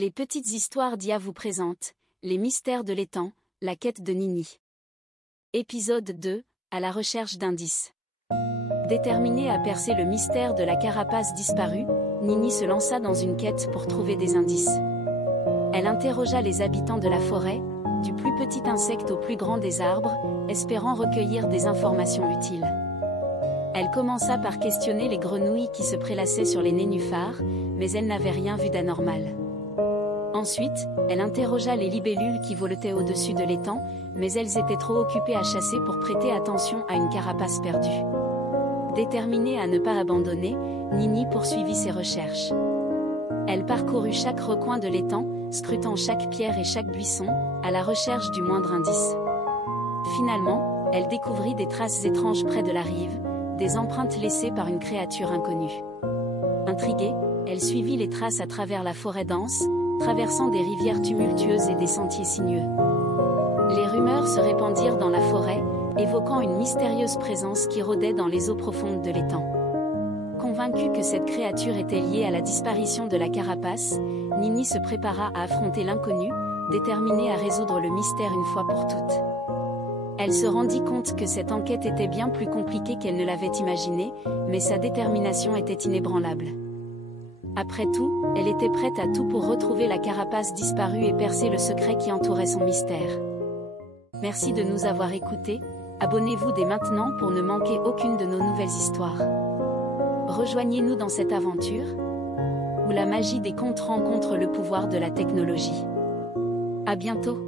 Les petites histoires d'IA vous présentent les mystères de l'étang, la quête de Nini. Épisode 2, à la recherche d'indices. Déterminée à percer le mystère de la carapace disparue, Nini se lança dans une quête pour trouver des indices. Elle interrogea les habitants de la forêt, du plus petit insecte au plus grand des arbres, espérant recueillir des informations utiles. Elle commença par questionner les grenouilles qui se prélassaient sur les nénuphars, mais elle n'avait rien vu d'anormal. Ensuite, elle interrogea les libellules qui voletaient au-dessus de l'étang, mais elles étaient trop occupées à chasser pour prêter attention à une carapace perdue. Déterminée à ne pas abandonner, Nini poursuivit ses recherches. Elle parcourut chaque recoin de l'étang, scrutant chaque pierre et chaque buisson, à la recherche du moindre indice. Finalement, elle découvrit des traces étranges près de la rive, des empreintes laissées par une créature inconnue. Intriguée, elle suivit les traces à travers la forêt dense, traversant des rivières tumultueuses et des sentiers sinueux. Les rumeurs se répandirent dans la forêt, évoquant une mystérieuse présence qui rôdait dans les eaux profondes de l'étang. Convaincue que cette créature était liée à la disparition de la carapace, Nini se prépara à affronter l'inconnu, déterminée à résoudre le mystère une fois pour toutes. Elle se rendit compte que cette enquête était bien plus compliquée qu'elle ne l'avait imaginé, mais sa détermination était inébranlable. Après tout, elle était prête à tout pour retrouver la carapace disparue et percer le secret qui entourait son mystère. Merci de nous avoir écoutés, abonnez-vous dès maintenant pour ne manquer aucune de nos nouvelles histoires. Rejoignez-nous dans cette aventure, où la magie des contes rencontre le pouvoir de la technologie. À bientôt!